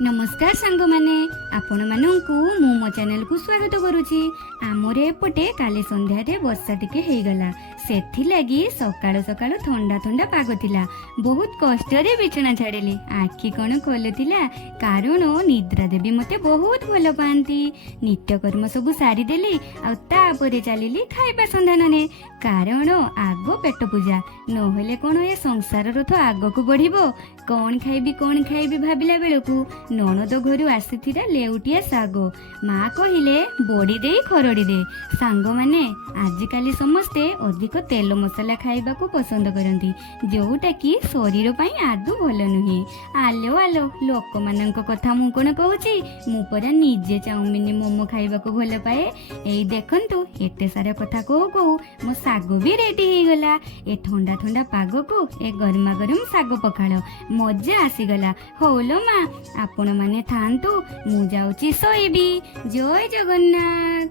नमस्कार सांग माने आपण मानंकु मु मो चैनल को स्वागत करुची। आमरे एपटे काली संध्या रे वर्षा टिके हेई गला, सेथि लागि सकाळ सकाळ ठंडा ठंडा पाग थिला। बहुत कष्ट रे बिछना छाड़ेली, आखि कोन खोलुतिला कारण निद्रा देवी मते बहुत भल पांती। नित्यकर्म सब सारी देली आ तापरे चलिली खाइबा संधानने, कारण आगो पेट पूजा नहेले कोन ए संसार रथ आग को बढ़िबो। कौन खाइबी भाबिला बेलकू ननद घर आसीथिला लेउटिया साग। माँ कहिले बड़ी दे खरड़ी दे। सांग माने आजिकाली समस्ते अधिक तेल मसला खाइबा को पसंद करती, जोटा कि शरीर पई आदु भल नुहे। आलो आलो लोक मानक कथा मु कोन कहूची, मु परा निजे चाउमिन मोमो खाइबा को भल पाए। एई देखंतु एते सारा कथा कहू कहू मो साग भी रेडी हे गला। ए ठंडा ठंडा पाग को ए गरमा गरम साग पखाळ मजा आसीगला। होलो माँ आपण माने थांतु, मु जाउची सोइबी। जय जगन्नाथ।